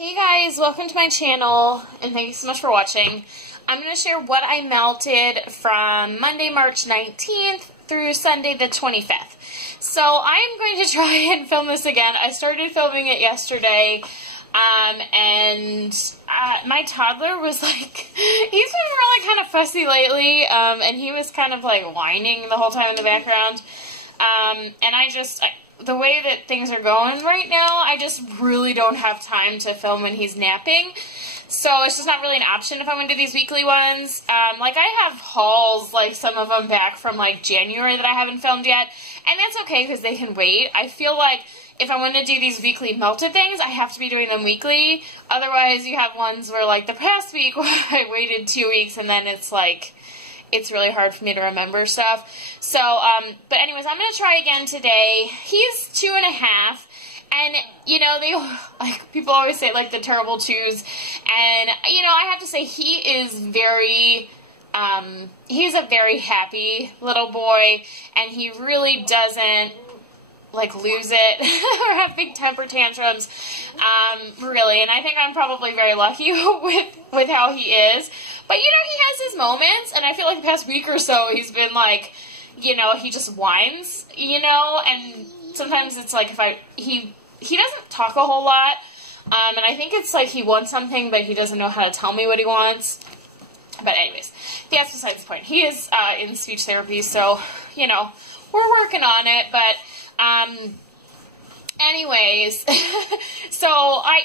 Hey guys, welcome to my channel, and thank you so much for watching. I'm going to share what I melted from Monday, March 19th through Sunday the 25th. So I am going to try and film this again. I started filming it yesterday, and my toddler was like, he's been really kind of fussy lately, and he was kind of like whining the whole time in the background, and the way that things are going right now, I just really don't have time to film when he's napping. So it's just not really an option if I want to do these weekly ones. Like I have hauls, like some of them back from like January that I haven't filmed yet. And that's okay because they can wait. I feel like if I want to do these weekly melted things, I have to be doing them weekly. Otherwise you have ones where like the past week I waited 2 weeks and then it's like, it's really hard for me to remember stuff. So, but anyways, I'm going to try again today. He's 2.5, and, you know, like, people always say, like, the terrible twos, and, you know, I have to say, he is very, he's a very happy little boy, and he really doesn't, like, lose it or have big temper tantrums, really, and I think I'm probably very lucky with how he is. But, you know, he has his moments, and I feel like the past week or so he's been, like, you know, he just whines, you know, and sometimes it's like he doesn't talk a whole lot, and I think it's like he wants something, but he doesn't know how to tell me what he wants. But anyways, that's besides the point. He is in speech therapy, so, you know, we're working on it, but, anyways, so I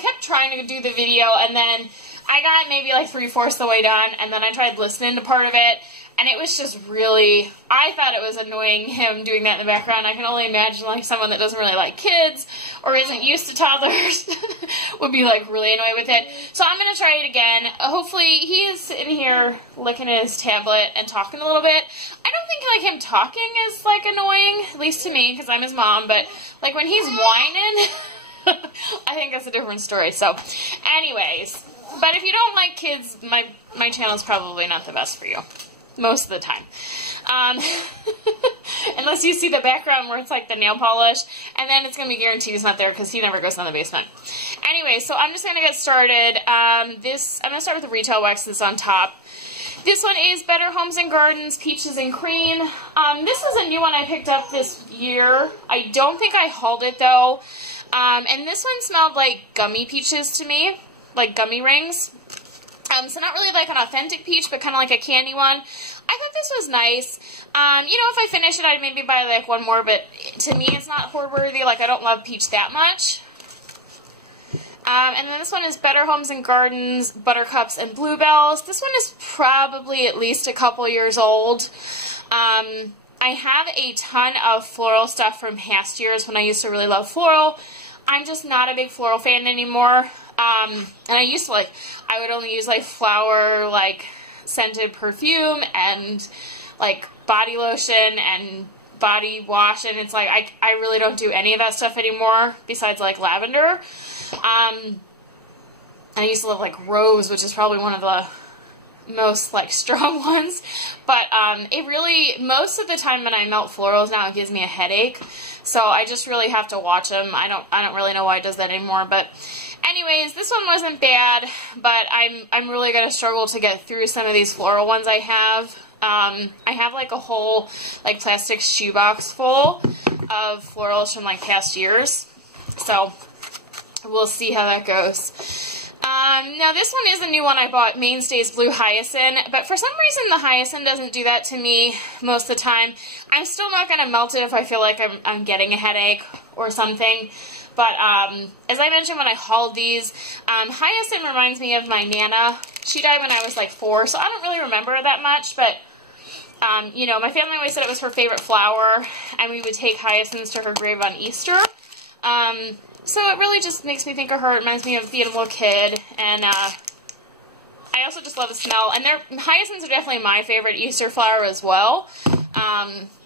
kept trying to do the video, and then I got maybe like 3/4 the way done, and then I tried listening to part of it, and it was just really, I thought it was annoying him doing that in the background. I can only imagine like someone that doesn't really like kids or isn't used to toddlers would be like really annoyed with it. So I'm going to try it again. Hopefully he is sitting here looking at his tablet and talking a little bit. I don't think like him talking is like annoying, at least to me because I'm his mom, but like when he's whining, I think that's a different story. So anyways, but if you don't like kids, my channel is probably not the best for you. Most of the time. Unless you see the background where it's like the nail polish, and then it's going to be guaranteed he's not there because he never goes down the basement. Anyway, so I'm just going to get started. I'm going to start with the retail wax that's on top. This one is Better Homes and Gardens Peaches and Cream. This is a new one I picked up this year. I don't think I hauled it though. And this one smelled like gummy peaches to me, like gummy rings. So not really like an authentic peach, but kind of like a candy one. I thought this was nice. You know, if I finish it, I'd maybe buy like one more, but to me it's not hoard worthy. Like I don't love peach that much. And then this one is Better Homes and Gardens Buttercups and Bluebells. This one is probably at least a couple years old. I have a ton of floral stuff from past years when I used to really love floral. I'm just not a big floral fan anymore. And I used to I would only use like flower, like scented perfume and like body lotion and body wash, and it's like I really don't do any of that stuff anymore besides like lavender. I used to love like rose, which is probably one of the most like strong ones, but it really, most of the time when I melt florals now, it gives me a headache, so I just really have to watch them. I don't really know why it does that anymore, but anyways, this one wasn't bad, but I'm really gonna struggle to get through some of these floral ones I have. I have like a whole like plastic shoebox full of florals from like past years, so we'll see how that goes. Now this one is a new one I bought, Mainstays Blue Hyacinth, but for some reason the hyacinth doesn't do that to me most of the time. I'm still not going to melt it if I feel like I'm getting a headache or something, but as I mentioned when I hauled these, hyacinth reminds me of my Nana. She died when I was like 4, so I don't really remember her that much, but you know, my family always said it was her favorite flower, and we would take hyacinths to her grave on Easter. So it really just makes me think of her. It reminds me of being a little kid, and I also just love the smell. And hyacinths are definitely my favorite Easter flower as well.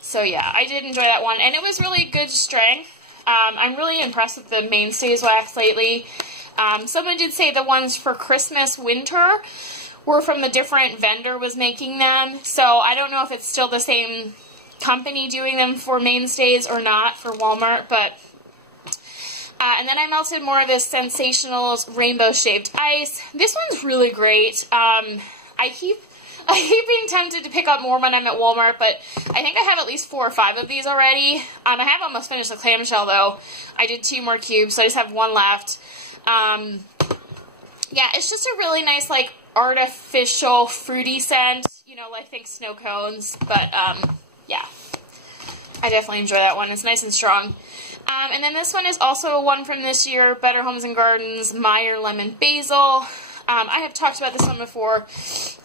So yeah, I did enjoy that one, and it was really good strength. I'm really impressed with the Mainstays wax lately. Someone did say the ones for Christmas winter were from a different vendor was making them, so I don't know if it's still the same company doing them for Mainstays or not for Walmart, but And then I melted more of this Sensationals Rainbow Shaped Ice. This one's really great. I keep being tempted to pick up more when I'm at Walmart, but I think I have at least 4 or 5 of these already. I have almost finished the clamshell though. I did 2 more cubes, so I just have 1 left. Yeah, it's just a really nice, like, artificial fruity scent. You know, like, think snow cones, but, yeah. I definitely enjoy that one. It's nice and strong. And then this one is also one from this year, Better Homes and Gardens, Meyer Lemon Basil. I have talked about this one before.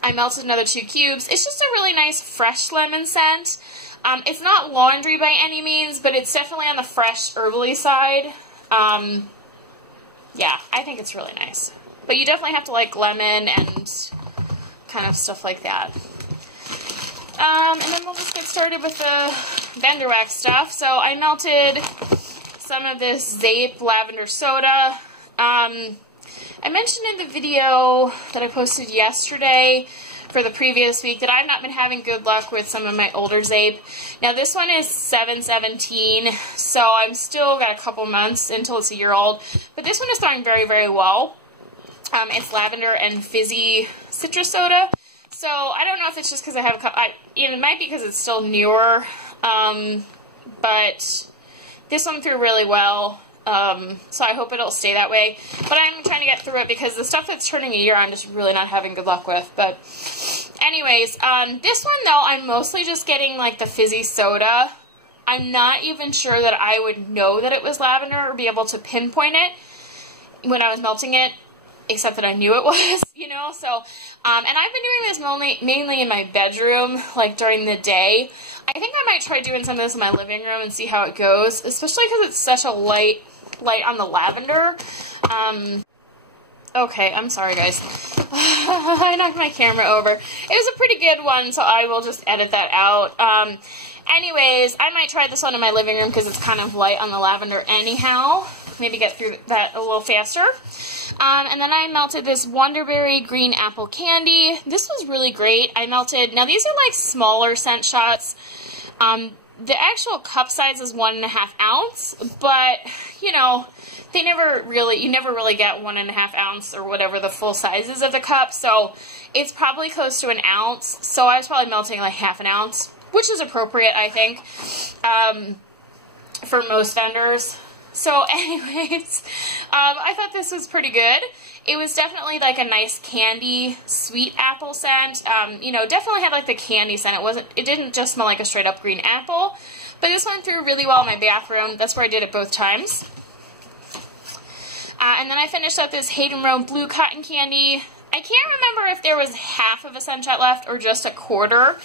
I melted another 2 cubes. It's just a really nice fresh lemon scent. It's not laundry by any means, but it's definitely on the fresh, herbally side. Yeah, I think it's really nice. But you definitely have to like lemon and kind of stuff like that. And then we'll just get started with the Bender Wax stuff. So I melted some of this Zape Lavender Soda. I mentioned in the video that I posted yesterday for the previous week that I've not been having good luck with some of my older Zape. Now this one is 717, so I'm still got a couple months until it's a year old. But this one is throwing very, very well. It's lavender and fizzy citrus soda. So I don't know if it's just because I have a couple, it might be because it's still newer, but this one threw really well. So I hope it'll stay that way. But I'm trying to get through it because the stuff that's turning a year I'm just really not having good luck with. But anyways, this one though, I'm mostly just getting like the fizzy soda. I'm not even sure that I would know that it was lavender or be able to pinpoint it when I was melting it, except that I knew it was, you know. So, and I've been doing this mainly in my bedroom, like during the day. I think I might try doing some of this in my living room and see how it goes, especially because it's such a light on the lavender. Okay, I'm sorry guys. I knocked my camera over. It was a pretty good one, so I will just edit that out. Anyways, I might try this one in my living room because it's kind of light on the lavender anyhow. Maybe get through that a little faster. And then I melted this Wonderberry Green Apple Candy. This was really great. I melted, now these are like smaller scent shots. The actual cup size is 1.5 ounce, but you know, you never really get 1.5 ounce or whatever the full size is of the cup, so it's probably close to 1 ounce. So I was probably melting like 1/2 ounce, which is appropriate, I think, for most vendors. So anyways, I thought this was pretty good. It was definitely like a nice candy, sweet apple scent. You know, definitely had like the candy scent. It didn't just smell like a straight up green apple. But this one threw really well in my bathroom. That's where I did it both times. And then I finished up this Hayden Row Blue Cotton Candy. I can't remember if there was half of a scent shot left or just 1/4.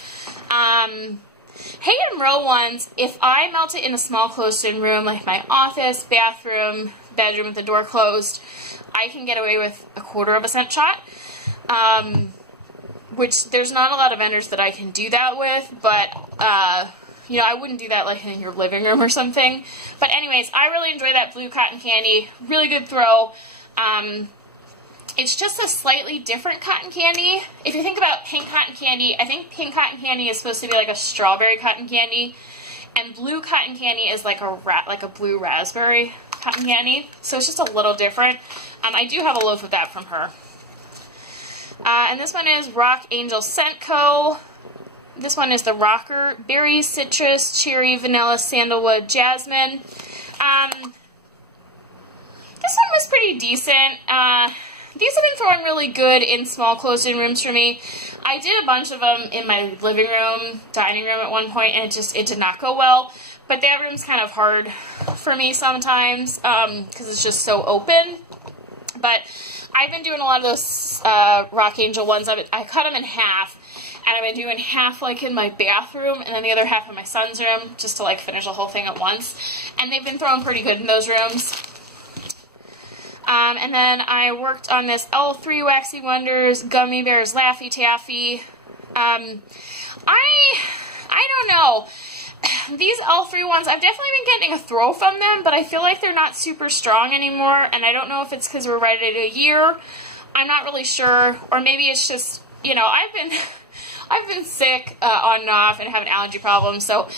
Hayden Row ones, if I melt it in a small closed-in room, like my office, bathroom, bedroom with the door closed, I can get away with 1/4 of a scent shot. Which there's not a lot of vendors that I can do that with, but you know, I wouldn't do that like in your living room or something. But anyways, I really enjoy that Blue Cotton Candy. Really good throw. It's just a slightly different cotton candy. If you think about pink cotton candy, I think pink cotton candy is supposed to be like a strawberry cotton candy, and blue cotton candy is like a blue raspberry cotton candy. So it's just a little different. I do have a loaf of that from her. And this one is Rock Angel Scent Co. This one is the Rocker Berry, Citrus, Cherry, Vanilla, Sandalwood, Jasmine. This one was pretty decent. These have been throwing really good in small closed-in rooms for me. I did a bunch of them in my living room, dining room at one point, and it did not go well. But that room's kind of hard for me sometimes because it's just so open. But I've been doing a lot of those Rock Angel ones. I cut them in half, and I've been doing half like in my bathroom and then the other half in my son's room just to like finish the whole thing at once. And they've been throwing pretty good in those rooms. And then I worked on this thru Waxy Wonders Gummy Bears Laffy Taffy. I don't know. These thru ones, I've definitely been getting a throw from them, but I feel like they're not super strong anymore, and I don't know if it's because we're right at a year. I'm not really sure, or maybe it's just, you know, I've been sick on and off and have an allergy problem, so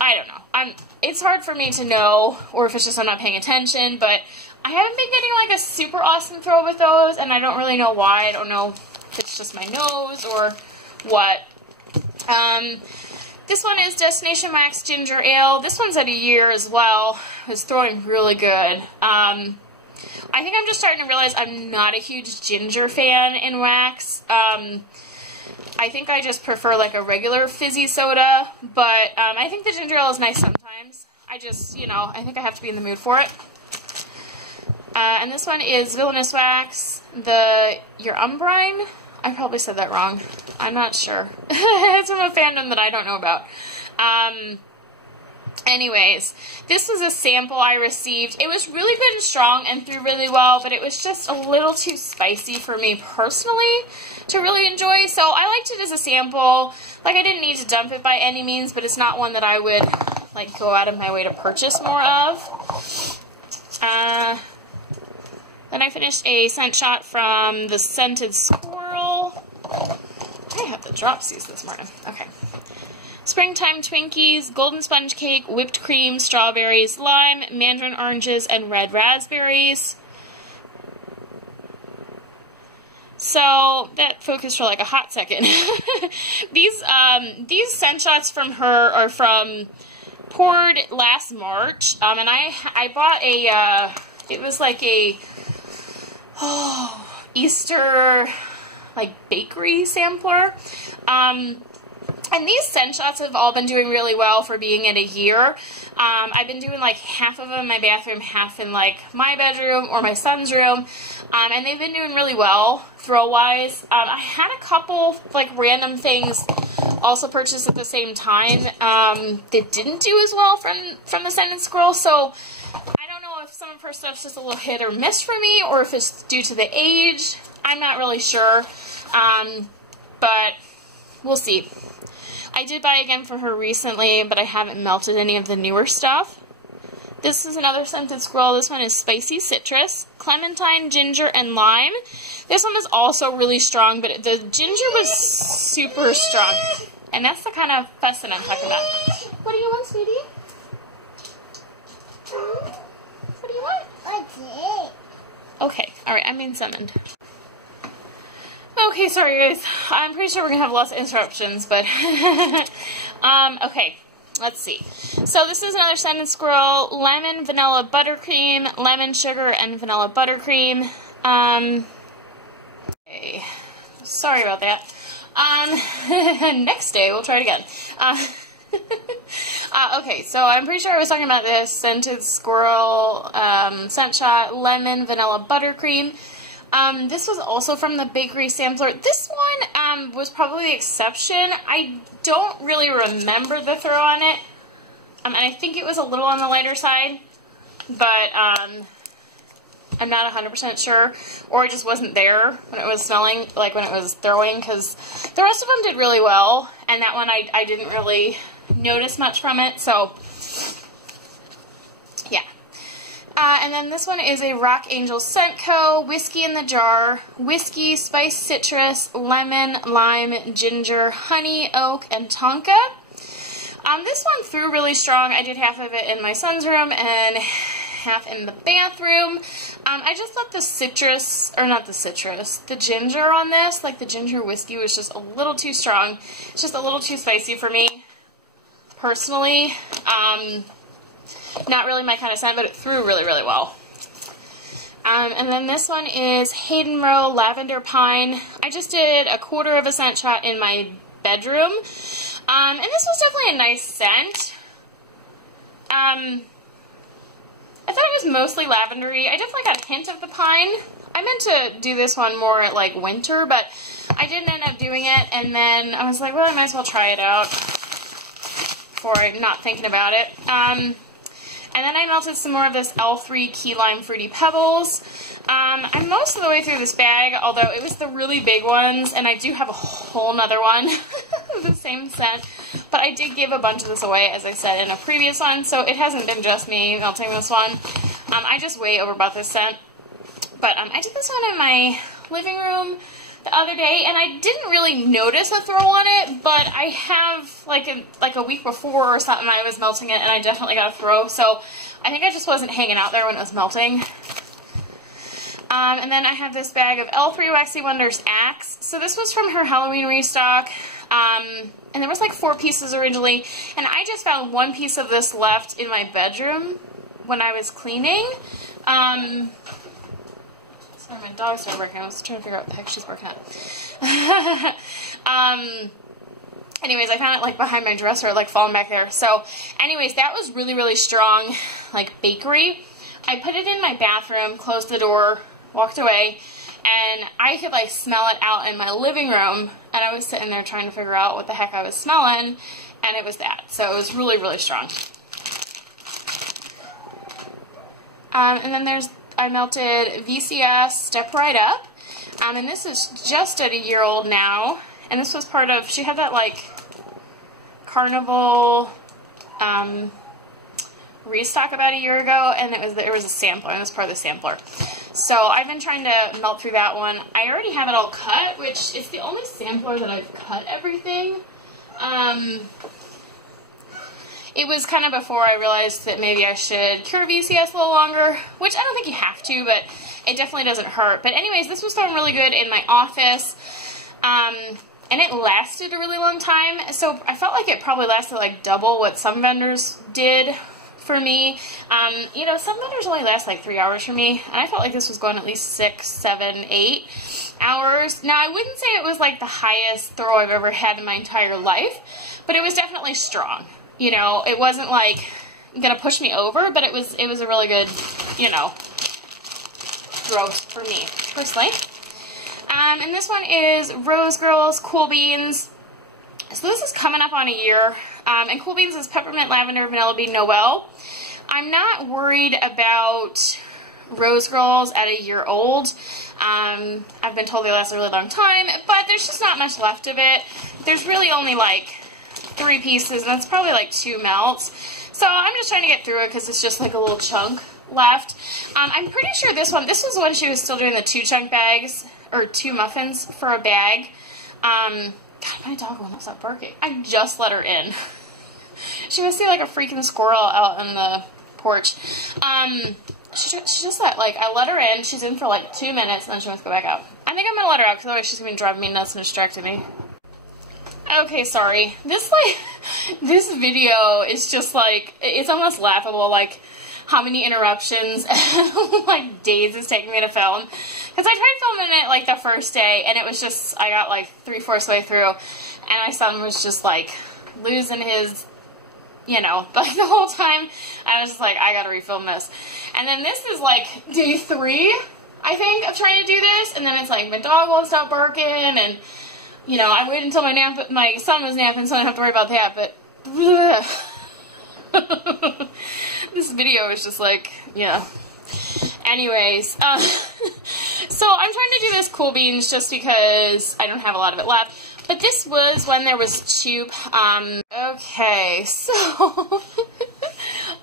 I don't know. It's hard for me to know, or if it's just I'm not paying attention, but I haven't been getting like a super awesome throw with those, and I don't really know why. I don't know if it's just my nose or what. This one is Destination Wax Ginger Ale. This one's at a year as well. It's throwing really good. I think I'm just starting to realize I'm not a huge ginger fan in wax. I think I just prefer like a regular fizzy soda, but I think the ginger ale is nice sometimes. I just, you know, I think I have to be in the mood for it. And this one is Villainous Wax, your Umbrine. I probably said that wrong. I'm not sure. It's from a fandom that I don't know about. Anyways, this was a sample I received. It was really good and strong and threw really well, but it was just a little too spicy for me personally to really enjoy. So I liked it as a sample. Like, I didn't need to dump it by any means, but it's not one that I would like go out of my way to purchase more of. Then I finished a scent shot from the Scented Squirrel. I have the dropsies this morning. Okay. Springtime Twinkies, Golden Sponge Cake, Whipped Cream, Strawberries, Lime, Mandarin Oranges, and Red Raspberries. So, that focused for like a hot second. These scent shots from her are from poured last March. And I bought a, it was like a, Easter, like, bakery sampler. And these scent shots have all been doing really well for being at a year. I've been doing like half of them in my bathroom, half in like my bedroom or my son's room. And they've been doing really well throw-wise. I had a couple like random things also purchased at the same time that didn't do as well from the Scented Squirrel. So I don't know if some of her stuff's just a little hit or miss for me, or if it's due to the age. I'm not really sure. But we'll see. I did buy again for her recently, but I haven't melted any of the newer stuff. This is another Scented Squirrel. This one is Spicy Citrus, Clementine, Ginger, and Lime. This one was also really strong, but the ginger was super strong. And that's the kind of fuss that I'm talking about. What do you want, sweetie? What do you want? Okay, alright, I'm being summoned. Okay, sorry guys. I'm pretty sure we're going to have lots of interruptions, but... okay, let's see. So this is another Scented Squirrel. Lemon, vanilla, buttercream, lemon, sugar, and vanilla buttercream. Okay. Sorry about that. Next day, we'll try it again. Okay, so I'm pretty sure I was talking about this Scented Squirrel scent shot, lemon, vanilla, buttercream. This was also from the bakery sampler. This one was probably the exception. I don't really remember the throw on it. And I think it was a little on the lighter side, but I'm not 100% sure. Or it just wasn't there when it was smelling, like when it was throwing, because the rest of them did really well, and that one I didn't really notice much from it, so yeah. And then this one is a Rock Angel Scent Co. Whiskey in the Jar, whiskey, spice, citrus, lemon, lime, ginger, honey, oak, and tonka. This one threw really strong. I did half of it in my son's room and half in the bathroom. I just thought the citrus, or not the citrus, the ginger on this, like the ginger whiskey, was just a little too strong. It's just a little too spicy for me, personally. Not really my kind of scent, but it threw really, really well. And then this one is Hayden Row Lavender Pine. I just did a quarter of a scent shot in my bedroom. And this was definitely a nice scent. I thought it was mostly lavendery. I definitely got a hint of the pine. I meant to do this one more at like winter, but I didn't end up doing it. And then I was like, well, I might as well try it out before I'm not thinking about it. And then I melted some more of this L3 Key Lime Fruity Pebbles. I'm most of the way through this bag, although it was the really big ones, and I do have a whole nother one of the same scent. But I did give a bunch of this away, as I said in a previous one, so it hasn't been just me melting this one. I just way overbought this scent. But I did this one in my living room the other day, and I didn't really notice a throw on it, but I have, like a week before or something, I was melting it, and I definitely got a throw, so I think I just wasn't hanging out there when it was melting. And then I have this bag of thru Waxy Wonders Axe. So this was from her Halloween restock, and there was like 4 pieces originally, and I just found 1 piece of this left in my bedroom when I was cleaning. Sorry, my dog started barking. I was trying to figure out what the heck she's barking at. Anyways, I found it like behind my dresser, like falling back there. So anyways, that was really, really strong, like bakery. I put it in my bathroom, closed the door, walked away, and I could like smell it out in my living room, and I was sitting there trying to figure out what the heck I was smelling, and it was that. So it was really, really strong. And then I melted VCS Step Right Up, and this is just at a year old now, and this was part of, she had that like carnival restock about a year ago, and it was a sampler, and it was part of the sampler. So I've been trying to melt through that one. I already have it all cut, which is the only sampler that I've cut everything. It was kind of before I realized that maybe I should cure VCS a little longer, which I don't think you have to, but it definitely doesn't hurt. But anyways, this was throwing really good in my office, and it lasted a really long time. So I felt like it probably lasted like double what some vendors did for me. You know, some vendors only last like 3 hours for me, and I felt like this was going at least 6, 7, 8 hours. Now, I wouldn't say it was like the highest throw I've ever had in my entire life, but it was definitely strong. You know, it wasn't like gonna push me over, but it was a really good, you know, throw for me personally. And this one is Rose Girls Cool Beans. So this is coming up on a year, and Cool Beans is peppermint, lavender, vanilla bean, Noel. I'm not worried about Rose Girls at a year old. I've been told they last a really long time, but there's just not much left of it. There's really only like 3 pieces, and that's probably like 2 melts. So I'm just trying to get through it because it's just like a little chunk left. I'm pretty sure this was when she was still doing the 2 chunk bags, or 2 muffins for a bag. God, my dog won't stop barking. I just let her in. She must see like a freaking squirrel out on the porch. She just I let her in. She's in for like 2 minutes, and then she wants to go back out. I think I'm gonna let her out because otherwise she's gonna be driving me nuts and distracting me. Okay, sorry. This video is just like, it's almost laughable, like how many interruptions and like days it's taking me to film. Because I tried filming it like the first day, and it was just, I got like 3/4 way through, and my son was just like losing his, you know, like the whole time. I was just like, I gotta refilm this. And then this is like day 3, I think, of trying to do this, and then it's like my dog won't stop barking, and you know, I waited until my son was napping, so I don't have to worry about that, but this video is just like, yeah. Anyways, so I'm trying to do this Cool Beans just because I don't have a lot of it left, but this was when there was tube. Okay, so,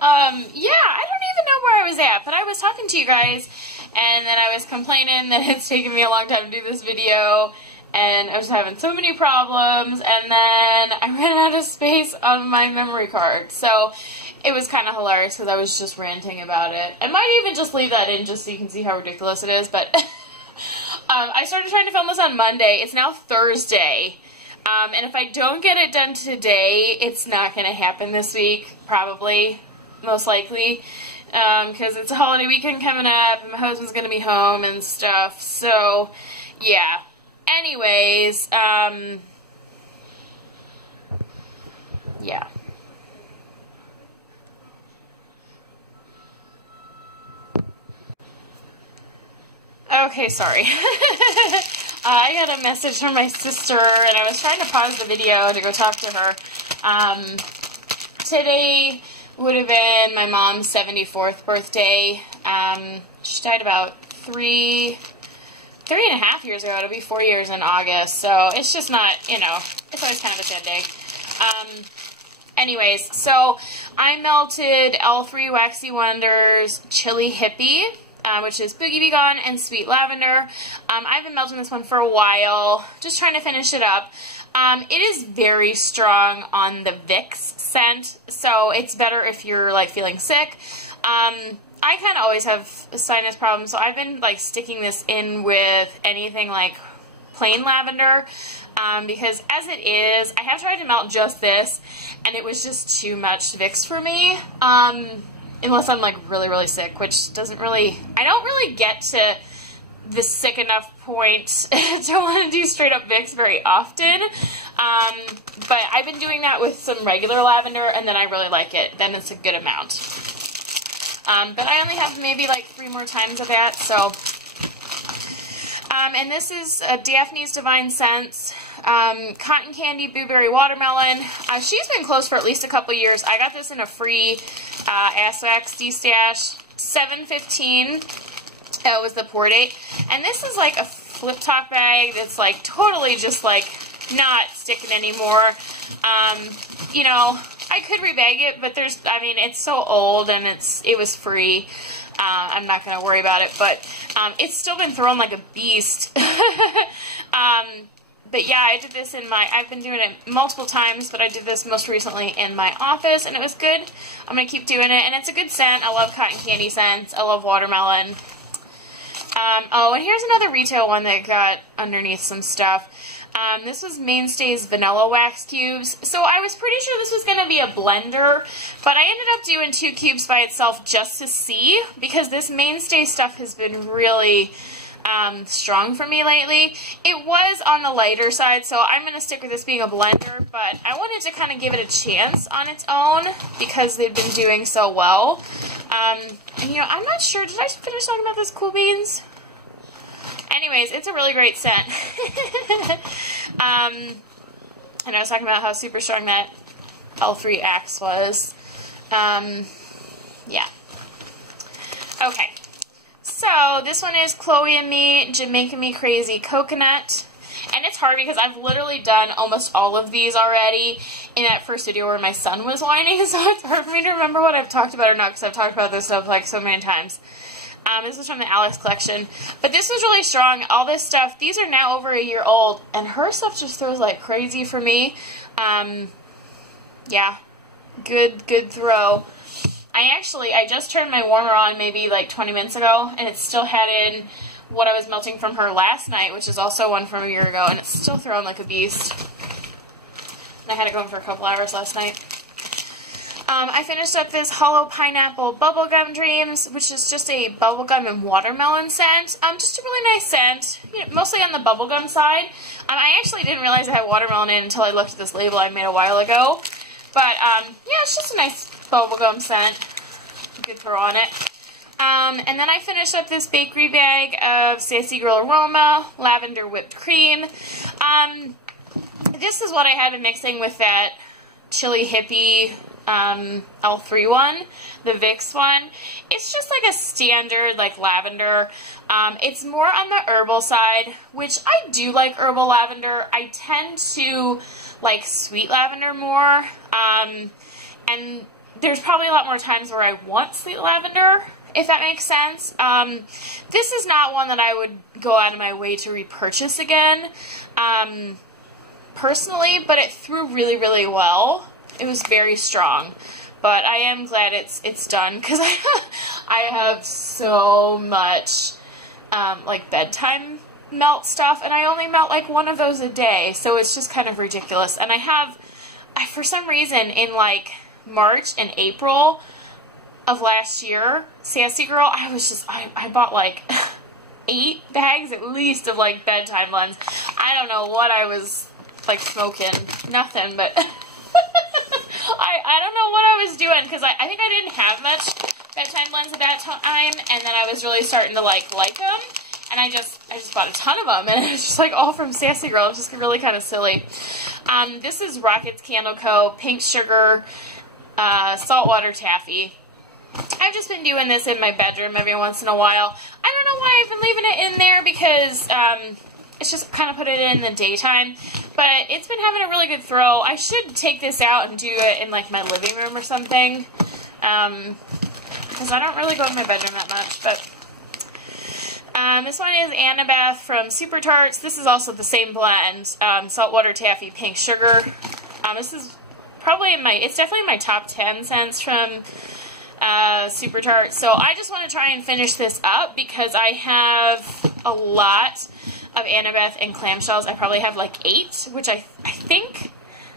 yeah, I don't even know where I was at, but I was talking to you guys, and then I was complaining that it's taken me a long time to do this video, and I was having so many problems, and then I ran out of space on my memory card. So it was kind of hilarious because I was just ranting about it. I might even just leave that in just so you can see how ridiculous it is, but I started trying to film this on Monday. It's now Thursday, and if I don't get it done today, it's not going to happen this week, probably, most likely, because it's a holiday weekend coming up, and my husband's going to be home and stuff, so yeah. Anyways, yeah. Okay, sorry. I got a message from my sister, and I was trying to pause the video to go talk to her. Today would have been my mom's 74th birthday. She died about 3.5 years ago. It'll be 4 years in August, so it's just not, you know, it's always kind of a sad day. Anyways, so I melted thru Waxy Wonders Chili Hippie. which is Boogie Be Gone and Sweet Lavender. I've been melting this one for a while, just trying to finish it up. It is very strong on the Vicks scent, so it's better if you're like feeling sick. I kind of always have a sinus problem, so I've been like sticking this in with anything like plain lavender, because as it is, I have tried to melt just this, and it was just too much Vicks for me, unless I'm like really, really sick, which doesn't really, I don't really get to the sick enough point to want to do straight up Vicks very often, but I've been doing that with some regular lavender, and then I really like it. Then it's a good amount. But I only have maybe like 3 more times of that, so. And this is Daphne's Divine Scents, Cotton Candy Blueberry Watermelon. She's been closed for at least a couple years. I got this in a free Ass Wax D-Stash, $7.15. Was the pour date. And this is like a flip top bag that's like totally just like not sticking anymore. You know, I could rebag it, but there's, I mean, it's so old and it was free. I'm not going to worry about it, but it's still been thrown like a beast. But yeah, I did this in my, I've been doing it multiple times, but I did this most recently in my office, and it was good. I'm going to keep doing it, and it's a good scent. I love cotton candy scents. I love watermelon. Oh, and here's another retail one that got underneath some stuff. This was Mainstay's Vanilla Wax Cubes. So I was pretty sure this was going to be a blender, but I ended up doing 2 cubes by itself just to see, because this Mainstay stuff has been really strong for me lately. It was on the lighter side, so I'm going to stick with this being a blender, but I wanted to kind of give it a chance on its own because they've been doing so well. And you know, I'm not sure, did I finish talking about this Cool Beans? Anyways, it's a really great scent. And I was talking about how super strong that L3 Axe was. Yeah. Okay. So, this one is Chloe and Me, Jamaica Me Crazy Coconut. And it's hard because I've literally done almost all of these already in that first video where my son was whining, so it's hard for me to remember what I've talked about or not because I've talked about this stuff like so many times. This was from the Alex collection, but this was really strong. All this stuff, these are now over a year old, and her stuff just throws like crazy for me. Yeah, good throw. I just turned my warmer on maybe like 20 minutes ago, and it still had in what I was melting from her last night, which is also one from a year ago, and it's still throwing like a beast. And I had it going for a couple hours last night. I finished up this Hollow Pineapple Bubblegum Dreams, which is just a bubblegum and watermelon scent. Just a really nice scent, you know, mostly on the bubblegum side. I actually didn't realize it had watermelon in until I looked at this label I made a while ago. But, yeah, it's just a nice bubblegum scent. Good throw on it. And then I finished up this bakery bag of Sassy Girl Aroma, Lavender Whipped Cream. This is what I had been mixing with that Chili Hippie L3 one, the Vicks one. It's just like a standard like lavender. It's more on the herbal side, which I do like herbal lavender. I tend to like sweet lavender more, and there's probably a lot more times where I want sweet lavender, if that makes sense. This is not one that I would go out of my way to repurchase again, personally, but it threw really, really well. It was very strong, but I am glad it's done, because I have so much, like, bedtime melt stuff, and I only melt, like, one of those a day, so it's just kind of ridiculous. And for some reason, in, like, March and April of last year, Sassy Girl, I bought, like, 8 bags at least of, like, bedtime blends. I don't know what I was, like, smoking. Nothing, but... I don't know what I was doing, because I think I didn't have much bedtime blends at that time, and then I was really starting to like them, and I just bought a ton of them, and it was just like all from Sassy Girl. It was just really kind of silly. This is Rockets Candle Co. Pink Sugar Saltwater Taffy. I've just been doing this in my bedroom every once in a while. I don't know why I've been leaving it in there, because it's just kind of put it in the daytime, but it's been having a really good throw. I should take this out and do it in like my living room or something, because I don't really go in my bedroom that much, but This one is Annabeth from Super Tarts. This is also the same blend, saltwater taffy, pink sugar. This is probably it's definitely my top 10 scents from Super Tarts. So I just want to try and finish this up because I have a lot of Annabeth and clamshells. I probably have like 8, which I think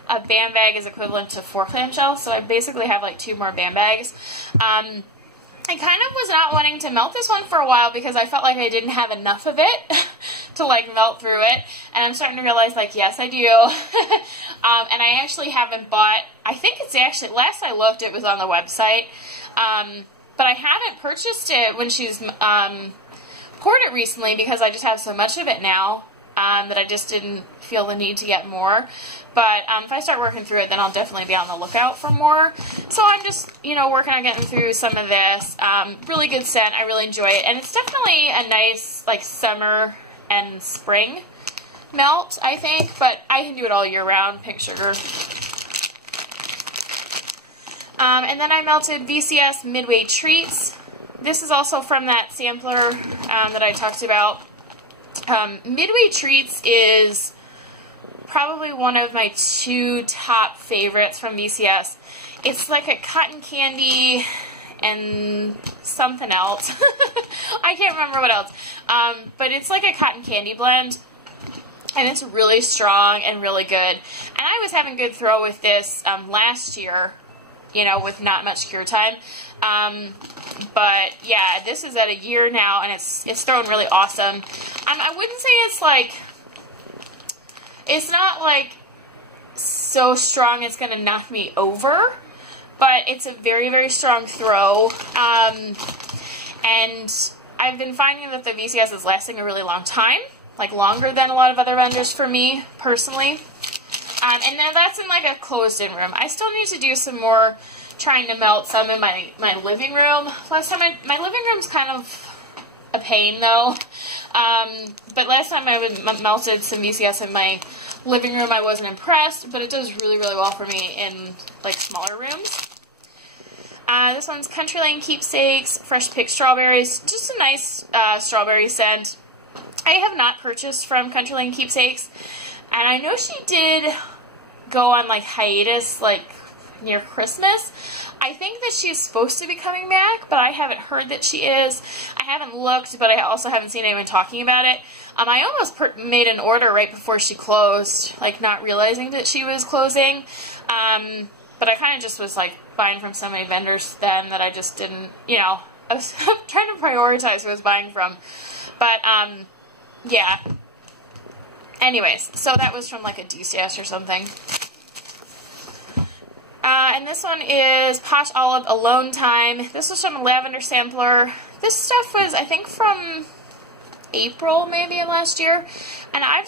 a band bag is equivalent to 4 clamshells. So I basically have like 2 more band bags. I kind of was not wanting to melt this one for a while because I felt like I didn't have enough of it to like melt through it, and I'm starting to realize like yes I do. And I actually haven't bought, I think it's actually, last I looked it was on the website, but I haven't purchased it when she's poured it recently because I just have so much of it now that I just didn't feel the need to get more. But if I start working through it, then I'll definitely be on the lookout for more. So I'm just, you know, working on getting through some of this. Really good scent. I really enjoy it. And it's definitely a nice, like, summer and spring melt, I think. But I can do it all year round, pink sugar. And then I melted BCS Midway Treats. This is also from that sampler that I talked about. Midway Treats is probably one of my 2 top favorites from BCS. It's like a cotton candy and something else. I can't remember what else. But it's like a cotton candy blend. And it's really strong and really good. And I was having good throw with this last year, you know, with not much cure time. But yeah, this is at a year now, and it's throwing really awesome. I wouldn't say it's like, it's not like so strong it's gonna knock me over, but it's a very, very strong throw. And I've been finding that the VCS is lasting a really long time, like longer than a lot of other vendors for me personally. And then that's in like a closed-in room. I still need to do some more trying to melt some in my living room. Last time my living room's kind of a pain though. But last time I melted some VCS in my living room, I wasn't impressed, but it does really, really well for me in like smaller rooms. This one's Country Lane Keepsakes, Fresh Picked Strawberries. Just a nice strawberry scent. I have not purchased from Country Lane Keepsakes, and I know she did go on like hiatus like near Christmas. I think that she's supposed to be coming back, but I haven't heard that she is. I haven't looked, but I also haven't seen anyone talking about it. I almost made an order right before she closed, like not realizing that she was closing. But I kind of just was like buying from so many vendors then that I just didn't, you know, I was trying to prioritize who I was buying from. But, yeah. Anyways, so that was from like a DCS or something. And this one is Posh Olive Alone Time. This was from a lavender sampler. This stuff was, I think, from April maybe of last year. And I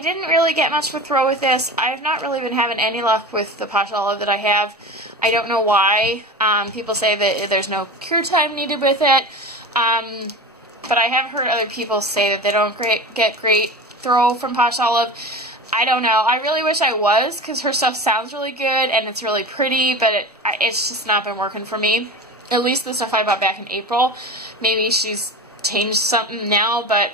didn't really get much of a throw with this. I've not really been having any luck with the Posh Olive that I have. I don't know why. People say that there's no cure time needed with it. But I have heard other people say that they don't get great throw from Posh Olive. I don't know. I really wish I was, because her stuff sounds really good and it's really pretty, but it's just not been working for me. At least the stuff I bought back in April. Maybe she's changed something now, but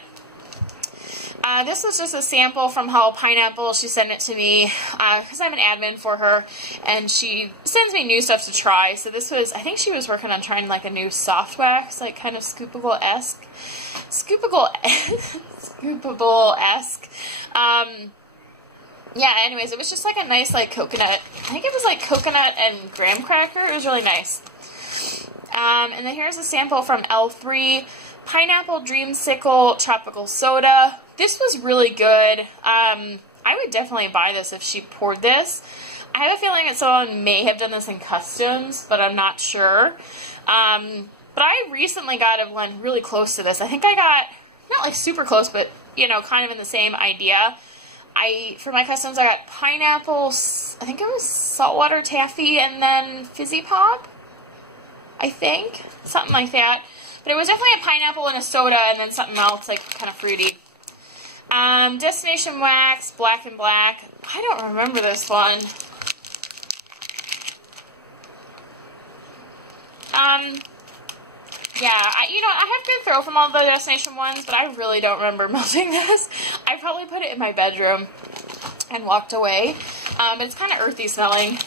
this was just a sample from Hollow Pineapple. She sent it to me because I'm an admin for her, and she sends me new stuff to try. So this was, I think she was working on trying like a new soft wax, like kind of scoopable-esque. Scoopable-esque. Yeah, anyways, it was just like a nice like coconut. I think it was like coconut and graham cracker. It was really nice. And then here's a sample from L3. Pineapple Dreamsicle Tropical Soda. This was really good. I would definitely buy this if she poured this. I have a feeling that someone may have done this in customs, but I'm not sure. But I recently got a blend really close to this. I think I got, not like super close, but, you know, kind of in the same idea. For my customs, I got pineapple, I think it was saltwater taffy, and then fizzy pop, I think. Something like that. But it was definitely a pineapple and a soda, and then something else, like, kind of fruity. Destination Wax, Black and Black. I don't remember this one. Yeah, I have good throw from all the destination ones, but I really don't remember melting this. I probably put it in my bedroom and walked away, but it's kind of earthy smelling.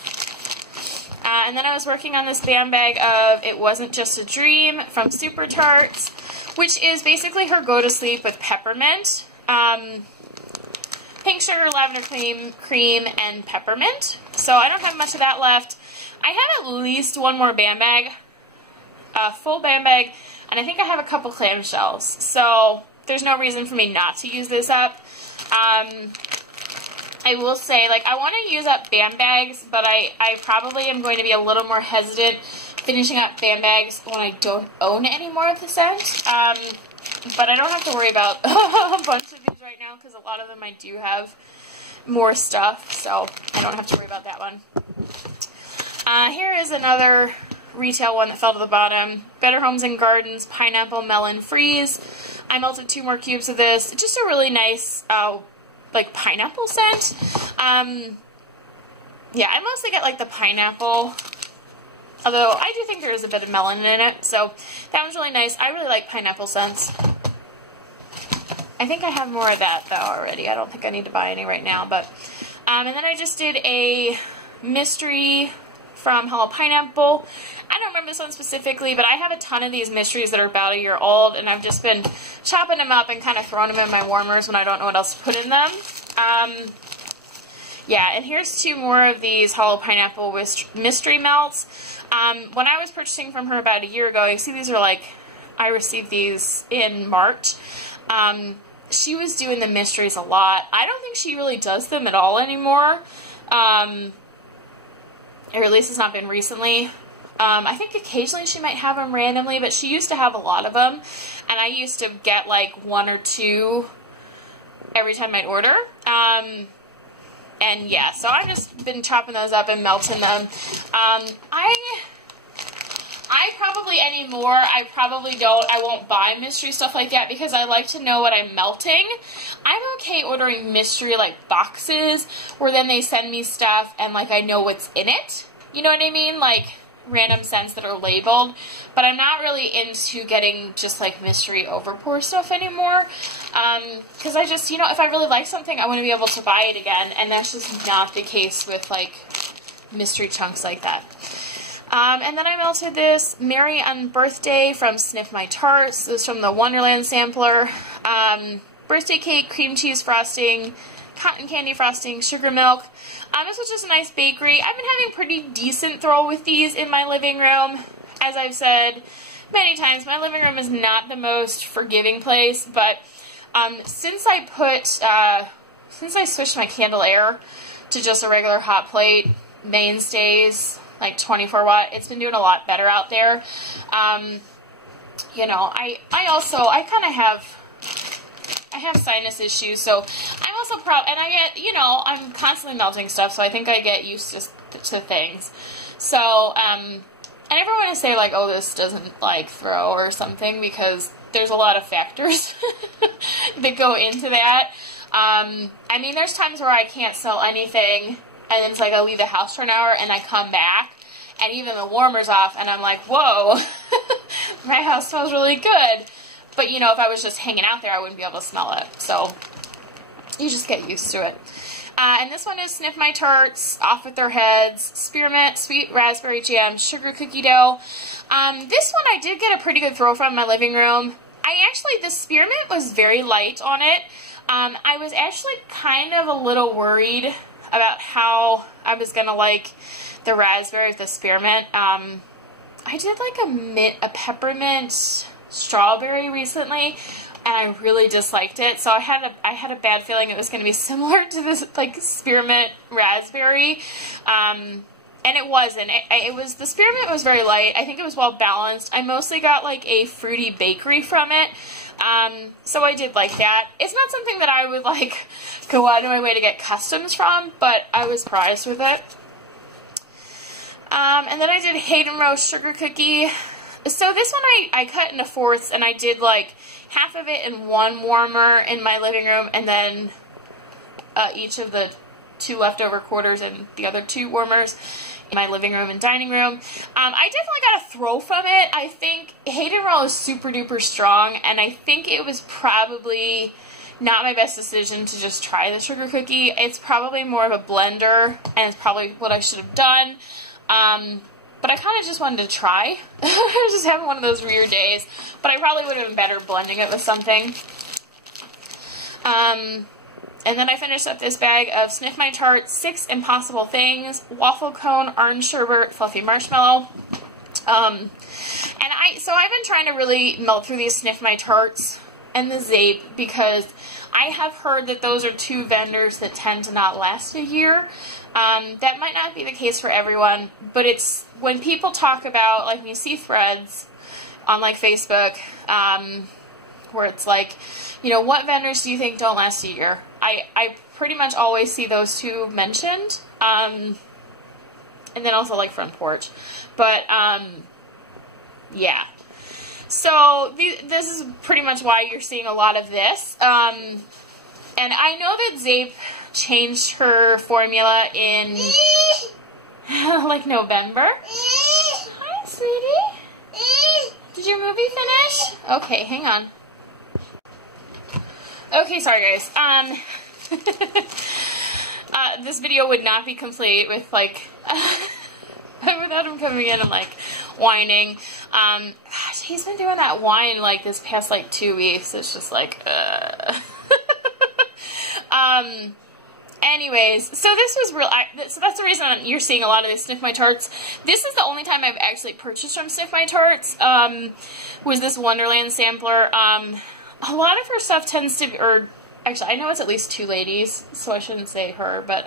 And then I was working on this bam bag of It Wasn't Just a Dream from Super Tarts, which is basically her go to sleep with peppermint, pink sugar, lavender cream, and peppermint. So I don't have much of that left. I have at least one more bam bag, a full bam bag, and I think I have a couple clamshells. So there's no reason for me not to use this up. I will say, like, I want to use up bam bags, but I probably am going to be a little more hesitant finishing up bam bags when I don't own any more of the scent. But I don't have to worry about a bunch of these right now, because a lot of them I do have more stuff, so I don't have to worry about that one. Here is another retail one that fell to the bottom. Better Homes and Gardens Pineapple Melon Freeze. I melted 2 more cubes of this. Just a really nice, like, pineapple scent. Yeah, I mostly get, like, the pineapple, although I do think there is a bit of melon in it, so that one's really nice. I really like pineapple scents. I think I have more of that, though, already. I don't think I need to buy any right now, but, and then I just did a mystery from Hello Pineapple. I don't remember this one specifically, but I have a ton of these mysteries that are about a year old, and I've just been chopping them up and kind of throwing them in my warmers when I don't know what else to put in them. Yeah, and here's 2 more of these Hello Pineapple mystery melts. When I was purchasing from her about a year ago, you see these are like, I received these in March. She was doing the mysteries a lot. I don't think she really does them at all anymore. Or at least it's not been recently. I think occasionally she might have them randomly, but she used to have a lot of them, and I used to get like 1 or 2 every time I'd order. And yeah, so I've just been chopping those up and melting them. I probably anymore, I won't buy mystery stuff like that because I like to know what I'm melting. I'm okay ordering mystery like boxes where then they send me stuff and like I know what's in it. You know what I mean? Like random scents that are labeled. But I'm not really into getting just like mystery overpour stuff anymore. Because I just, if I really like something, I want to be able to buy it again. And that's just not the case with like mystery chunks like that. And then I melted this Merry on Birthday from Sniff My Tarts. This is from the Wonderland sampler. Birthday cake, cream cheese frosting, cotton candy frosting, sugar milk. This was just a nice bakery. I've been having pretty decent throw with these in my living room. As I've said many times, my living room is not the most forgiving place, but since I switched my candle air to just a regular hot plate mainstays, like 24 watt, it's been doing a lot better out there. I have sinus issues, so I'm also and I get, I'm constantly melting stuff, so I think I get used to things. So, I never want to say like, oh, this doesn't like throw or something, because there's a lot of factors that go into that. There's times where I can't sell anything, and then it's like I leave the house for an hour and I come back and even the warmer's off and I'm like, whoa, my house smells really good. But if I was just hanging out there, I wouldn't be able to smell it. So you just get used to it. And this one is Sniff My Tarts, Off With Their Heads, Spearmint, Sweet Raspberry Jam, Sugar Cookie Dough. This one I did get a pretty good throw from in my living room. The spearmint was very light on it. I was actually kind of a little worried about how I was going to like the raspberry with the spearmint. I did like a peppermint strawberry recently, and I really disliked it. So I had a bad feeling it was going to be similar to this like spearmint raspberry. And it wasn't. The spearmint was very light. I think it was well balanced. I mostly got like a fruity bakery from it. So I did like that. It's not something that I would like go out of my way to get customs from, but I was surprised with it. And then I did Hayden Roast Sugar Cookie. So this one I cut into fourths, and I did like half of it in one warmer in my living room, and then each of the 2 leftover quarters in the other 2 warmers my living room and dining room. I definitely got a throw from it. I think Hayden Roll is super duper strong, and I think it was probably not my best decision to just try the sugar cookie. It's probably more of a blender, and it's probably what I should have done. But I kind of just wanted to try. I was just having one of those weird days. But I probably would have been better blending it with something. And then I finished up this bag of Sniff My Tarts 6 Impossible Things, waffle cone, orange sherbet, fluffy marshmallow. So I've been trying to really melt through these Sniff My Tarts and the Zape, because I have heard that those are two vendors that tend to not last a year. That might not be the case for everyone, but it's when people talk about, like, when you see threads on, like, Facebook, where it's like, you know, what vendors do you think don't last a year? I pretty much always see those two mentioned, and then also, like, Front Porch, but, yeah. So, this is pretty much why you're seeing a lot of this, and I know that Zape changed her formula in, like, November. Hi, sweetie. Did your movie finish? Okay, hang on. Okay, sorry, guys. This video would not be complete with, like, without him coming in and, like, whining. Gosh, he's been doing that whine, like, this past, like, 2 weeks. It's just, like, anyways, so this was real, so that's the reason you're seeing a lot of these Sniff My Tarts. This is the only time I've actually purchased from Sniff My Tarts, was this Wonderland sampler. A lot of her stuff tends to be, or actually, I know it's at least two ladies, so I shouldn't say her, but,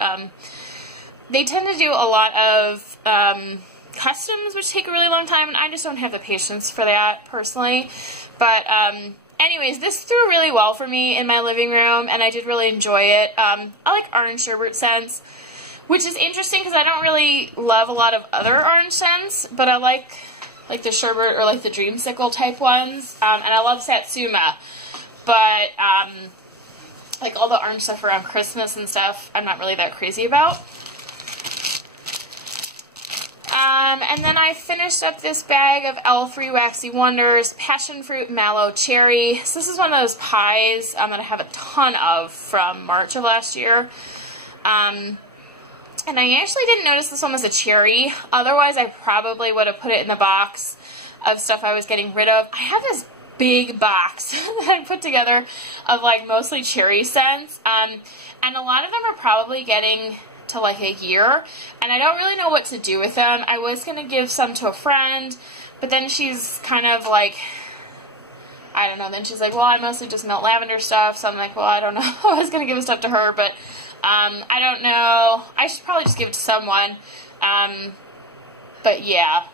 they tend to do a lot of, customs, which take a really long time, and I just don't have the patience for that, personally. But, anyways, this threw really well for me in my living room, and I did really enjoy it. I like orange sherbet scents, which is interesting because I don't really love a lot of other orange scents, but I like the sherbet or like the dreamsicle type ones, and I love Satsuma, but like all the orange stuff around Christmas and stuff, I'm not really that crazy about. And then I finished up this bag of L3 Waxy Wonders, Passion Fruit, Mallow, Cherry. So this is one of those pies that I have a ton of from March of last year. And I actually didn't notice this one was a cherry. Otherwise, I probably would have put it in the box of stuff I was getting rid of. I have this big box that I put together of, like, mostly cherry scents. And a lot of them are probably getting to like a year, and I don't really know what to do with them. I was going to give some to a friend, but then she's kind of like, I don't know, then she's like, well, I mostly just melt lavender stuff, so I'm like, well, I don't know. I was going to give stuff to her, but I don't know. I should probably just give it to someone, but yeah,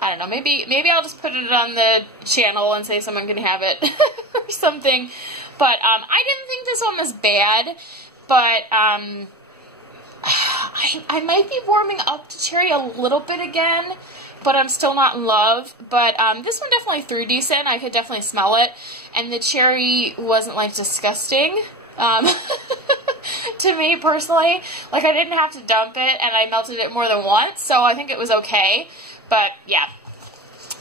I don't know, maybe I'll just put it on the channel and say someone can have it or something, but I didn't think this one was bad, but I might be warming up to cherry a little bit again, but I'm still not in love. But this one definitely threw decent. I could definitely smell it. And the cherry wasn't, like, disgusting to me, personally. Like, I didn't have to dump it, and I melted it more than once, so I think it was okay. But, yeah.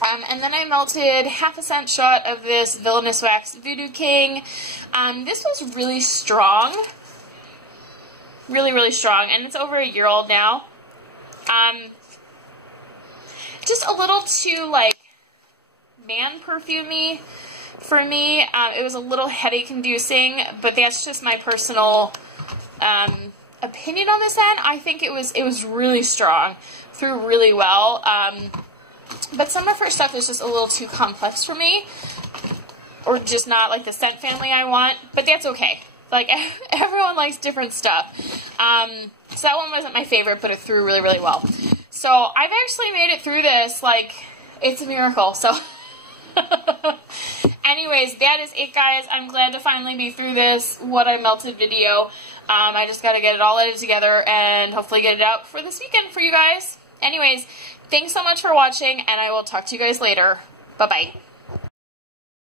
And then I melted half a cent shot of this Villainous Wax Voodoo King. This was really strong. Really, really strong, and it's over a year old now. Just a little too, like, man perfumey for me. It was a little headache-inducing, but that's just my personal opinion on this end. I think it was really strong, threw really well. But some of her stuff is just a little too complex for me, or just not like the scent family I want. But that's okay. Like, everyone likes different stuff. So that one wasn't my favorite, but it threw really, really well. So I've actually made it through this. Like, it's a miracle. So anyways, that is it, guys. I'm glad to finally be through this What I Melted video. I just got to get it all edited together and hopefully get it out for this weekend for you guys. Anyways, thanks so much for watching, and I will talk to you guys later. Bye-bye.